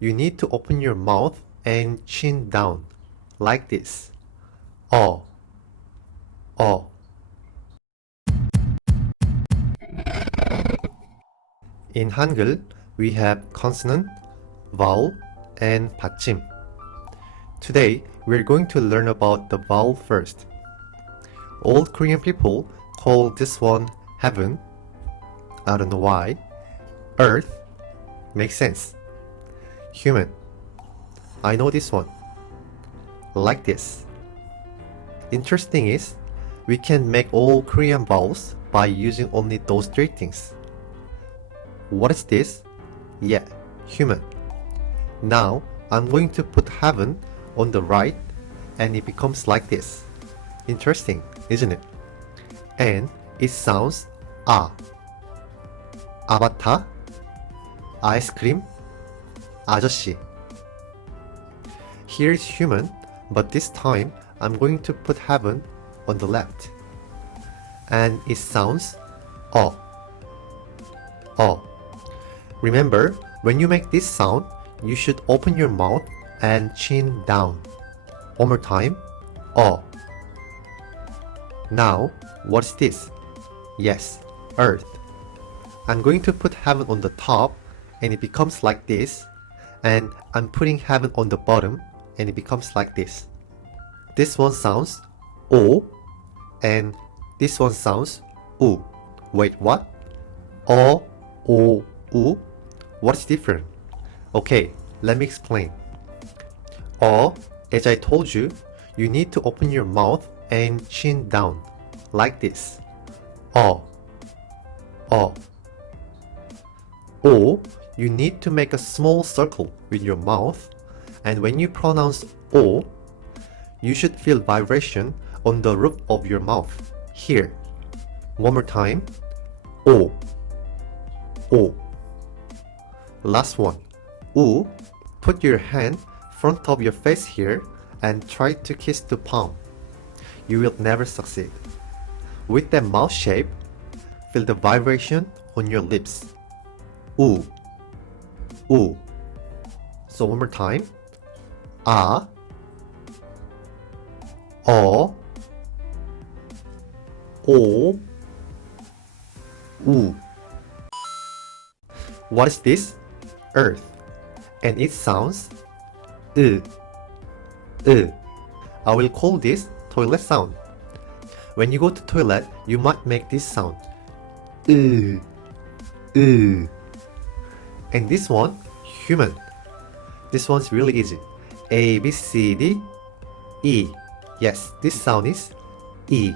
you need to open your mouth and chin down, like this. 어, 어. In Hangul, we have consonant, vowel, and 받침. Today, we're going to learn about the vowel first. Old Korean people call this one heaven. I don't know why. Earth makes sense. Human. I know this one. Like this. Interesting is, we can make all Korean vowels by using only those three things. What is this? Yeah, human. Now, I'm going to put heaven on the right and it becomes like this. Interesting, isn't it? And it sounds ah. 아바타, 아이스크림, 아저씨. Here's human, but this time I'm going to put heaven on the left. And it sounds 어. 어. Remember, when you make this sound, you should open your mouth and chin down. One more time. 어. Now, what's this? Yes, earth. I'm going to put heaven on the top and it becomes like this. And I'm putting heaven on the bottom and it becomes like this. This one sounds O and this one sounds U. Wait, what? O, U? What's different? Okay, let me explain. As I told you, you need to open your mouth and chin down, like this. O, you need to make a small circle with your mouth, and when you pronounce O, you should feel vibration on the roof of your mouth, here. One more time. O. Last one. U. Put your hand front of your face here and try to kiss the palm. You will never succeed. With that mouth shape, feel the vibration on your lips. U. So one more time. A. O. U. What is this? Earth. And it sounds I will call this toilet sound. When you go to toilet, you might make this sound. And this one, human. This one's really easy. A, B, C, D, E. Yes, this sound is E.